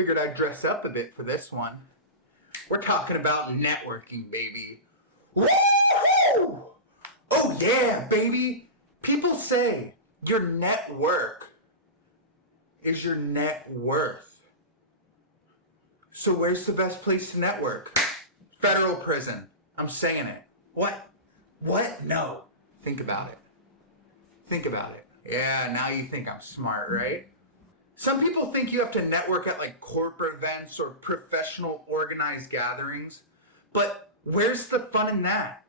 Figured I'd dress up a bit for this one. We're talking about networking, baby. Woo! Oh yeah, baby. People say your network is your net worth. So where's the best place to network? Federal prison. I'm saying it. What? What? No. Think about it. Think about it. Yeah, now you think I'm smart, right? Some people think you have to network at like corporate events or professional organized gatherings. But where's the fun in that?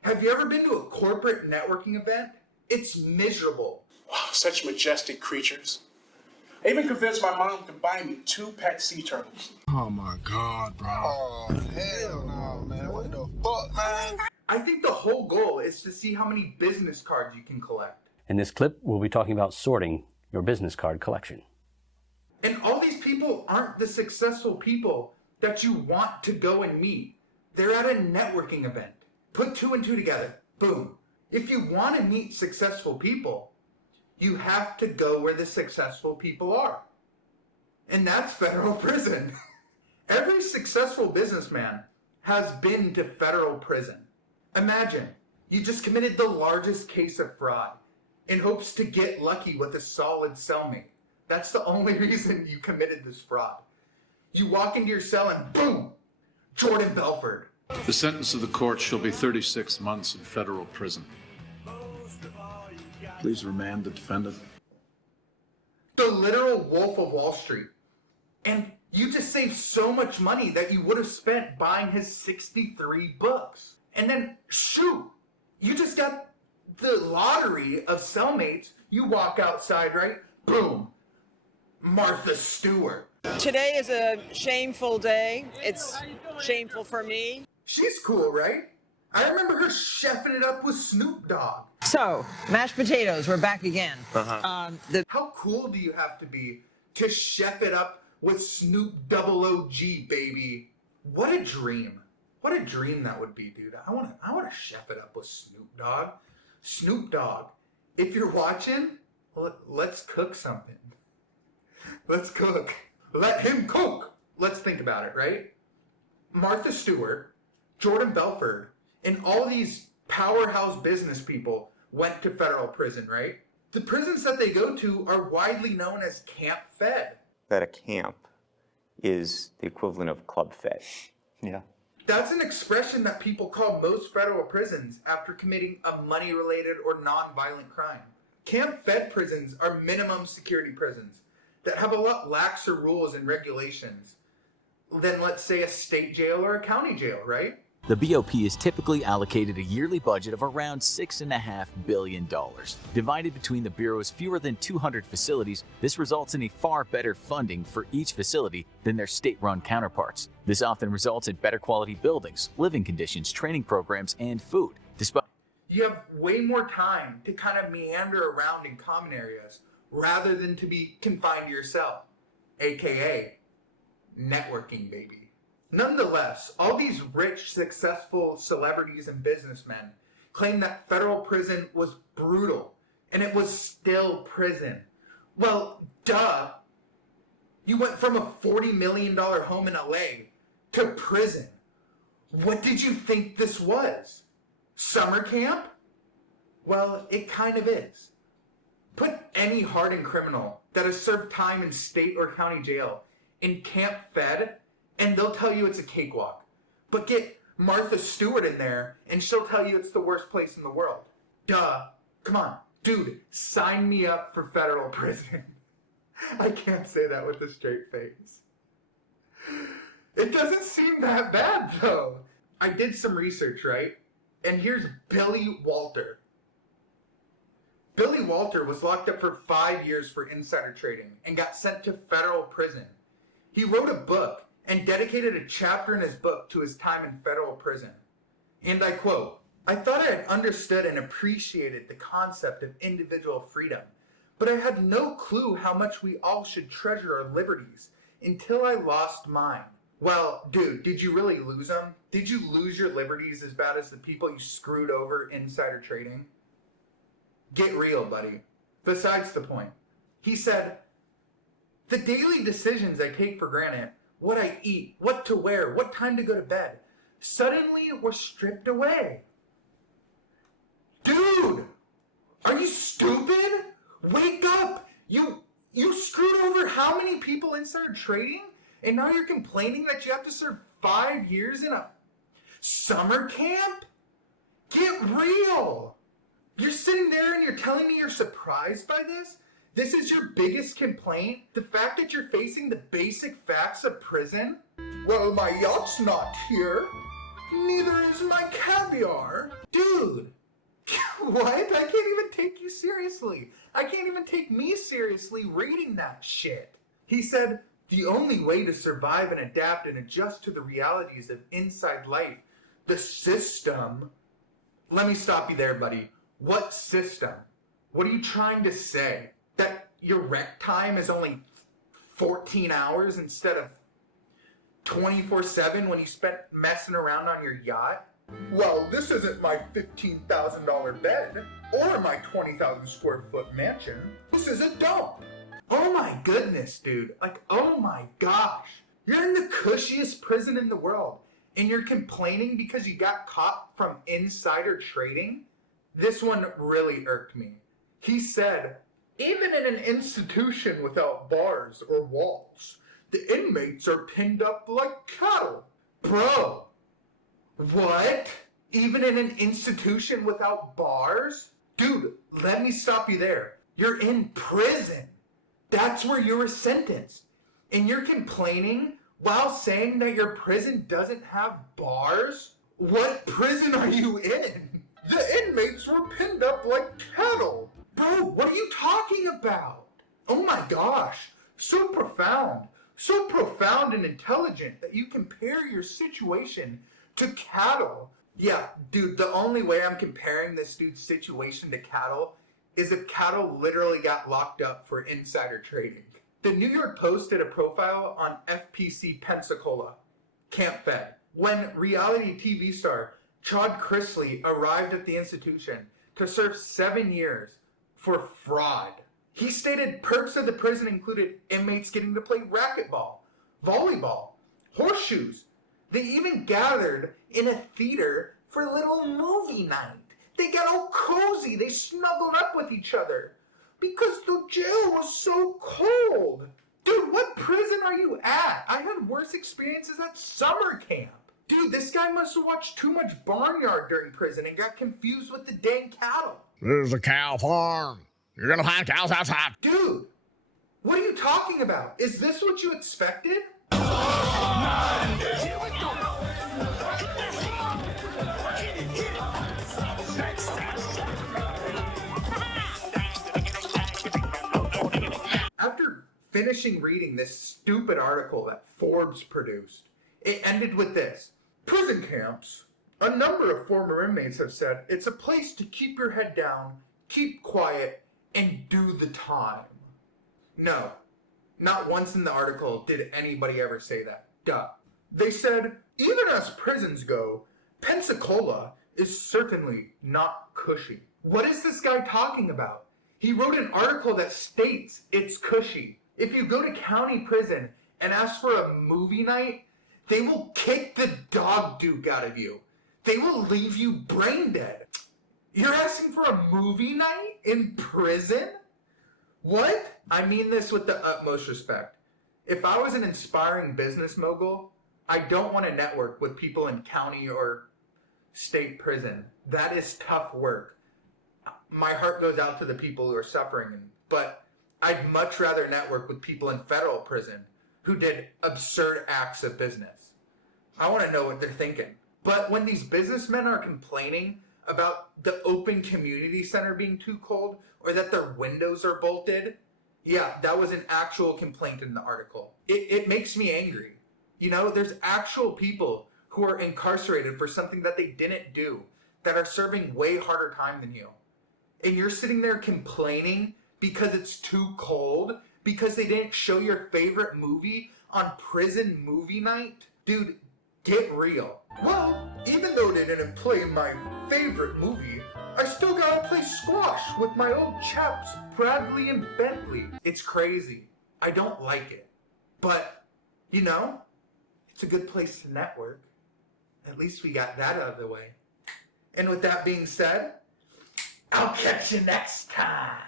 Have you ever been to a corporate networking event? It's miserable. Wow, such majestic creatures. I even convinced my mom to buy me 2 pet sea turtles. Oh my God, bro. Oh, hell no, man. What the fuck, man? I think the whole goal is to see how many business cards you can collect. In this clip, we'll be talking about sorting your business card collection. And all these people aren't the successful people that you want to go and meet. They're at a networking event. Put 2 and 2 together. Boom. If you want to meet successful people, you have to go where the successful people are. And that's federal prison. Every successful businessman has been to federal prison. Imagine, you just committed the largest case of fraud in hopes to get lucky with a solid cellmate. That's the only reason you committed this fraud. You walk into your cell and boom, Jordan Belfort. The sentence of the court shall be 36 months in federal prison. Please remand the defendant. The literal Wolf of Wall Street. And you just saved so much money that you would have spent buying his 63 books. And then, shoot, you just got the lottery of cellmates. You walk outside, right? Boom. Martha Stewart. Today is a shameful day. It's shameful for me. She's cool, right? I remember her chefing it up with Snoop Dogg. So, mashed potatoes, we're back again. How cool do you have to be to chef it up with Snoop OG, baby? What a dream. What a dream that would be, dude. I wanna chef it up with Snoop Dogg. Snoop Dogg, if you're watching, let's cook something. Let's cook. Let him cook. Let's think about it, right? Martha Stewart, Jordan Belfort, and all these powerhouse business people went to federal prison, right? The prisons that they go to are widely known as Camp Fed. That a camp is the equivalent of Club Fed. Yeah. That's an expression that people call most federal prisons after committing a money-related or non-violent crime. Camp Fed prisons are minimum security prisons that have a lot laxer rules and regulations than, let's say, a state jail or a county jail, right? The BOP is typically allocated a yearly budget of around $6.5 billion. Divided between the Bureau's fewer than 200 facilities, this results in a far better funding for each facility than their state-run counterparts. This often results in better quality buildings, living conditions, training programs, and food. Despite You have way more time to kind of meander around in common areas rather than to be confined to yourself, aka networking, baby. Nonetheless, all these rich, successful celebrities and businessmen claim that federal prison was brutal, and it was still prison. Well, duh. You went from a $40 million home in LA to prison. What did you think this was? Summer camp? Well, it kind of is. Put any hardened criminal that has served time in state or county jail in Camp Fed, and they'll tell you it's a cakewalk. But get Martha Stewart in there, and she'll tell you it's the worst place in the world. Duh. Come on. Dude, sign me up for federal prison. I can't say that with a straight face. It doesn't seem that bad, though. I did some research, right? And here's Billy Walter. Billy Walter was locked up for 5 years for insider trading and got sent to federal prison. He wrote a book and dedicated a chapter in his book to his time in federal prison. And I quote, "I thought I had understood and appreciated the concept of individual freedom, but I had no clue how much we all should treasure our liberties until I lost mine." Well, dude, did you really lose them? Did you lose your liberties as bad as the people you screwed over insider trading? Get real, buddy. Besides the point. He said, The daily decisions I take for granted, what I eat, what to wear, what time to go to bed, suddenly were stripped away. Dude! Are you stupid? Wake up! You screwed over how many people inside trading? And now you're complaining that you have to serve 5 years in a summer camp? Get real! You're sitting there and you're telling me you're surprised by this? This is your biggest complaint? The fact that you're facing the basic facts of prison? Well, my yacht's not here. Neither is my caviar. Dude! What? I can't even take you seriously. I can't even take me seriously reading that shit. He said, the only way to survive and adapt and adjust to the realities of inside life, the system. Let me stop you there, buddy. What system? What are you trying to say? That your rec time is only 14 hours instead of 24/7 when you spent messing around on your yacht? Well, this isn't my $15,000 bed or my 20,000 square foot mansion. This is a dump. Oh my goodness, dude. Like, oh my gosh. You're in the cushiest prison in the world and you're complaining because you got caught from insider trading? This one really irked me. He said, even in an institution without bars or walls, the inmates are pinned up like cattle. Bro. What? Even in an institution without bars? Dude, let me stop you there. You're in prison. That's where you were sentenced. And you're complaining while saying that your prison doesn't have bars? What prison are you in? The inmates were pinned up like cattle. Bro, what are you talking about? Oh my gosh. So profound and intelligent that you compare your situation to cattle. Yeah, dude, the only way I'm comparing this dude's situation to cattle is if cattle literally got locked up for insider trading. The New York Post did a profile on FPC Pensacola, Camp Fed, when reality TV star Chad Chrisley arrived at the institution to serve 7 years for fraud. He stated perks of the prison included inmates getting to play racquetball, volleyball, horseshoes. They even gathered in a theater for a little movie night. They got all cozy. They snuggled up with each other because the jail was so cold. Dude, what prison are you at? I had worse experiences at summer camp. Dude, this guy must have watched too much Barnyard during prison and got confused with the dang cattle. This is a cow farm. You're gonna find cows outside. Dude, what are you talking about? Is this what you expected? After finishing reading this stupid article that Forbes produced, it ended with this. Prison camps. A number of former inmates have said it's a place to keep your head down, keep quiet, and do the time. No, not once in the article did anybody ever say that. Duh. They said, even as prisons go, Pensacola is certainly not cushy. What is this guy talking about? He wrote an article that states it's cushy. If you go to county prison and ask for a movie night, they will kick the dog duke out of you. They will leave you brain dead. You're asking for a movie night in prison? What? I mean this with the utmost respect. If I was an inspiring business mogul, I don't want to network with people in county or state prison. That is tough work. My heart goes out to the people who are suffering, but I'd much rather network with people in federal prison who did absurd acts of business. I want to know what they're thinking. But when these businessmen are complaining about the open community center being too cold or that their windows are bolted, yeah, that was an actual complaint in the article. It makes me angry. You know, there's actual people who are incarcerated for something that they didn't do, that are serving way harder time than you. And you're sitting there complaining because it's too cold, because they didn't show your favorite movie on prison movie night? Dude, get real. Well, even though they didn't play my favorite movie, I still gotta play squash with my old chaps, Bradley and Bentley. It's crazy. I don't like it. But, it's a good place to network. At least we got that out of the way. And with that being said, I'll catch you next time.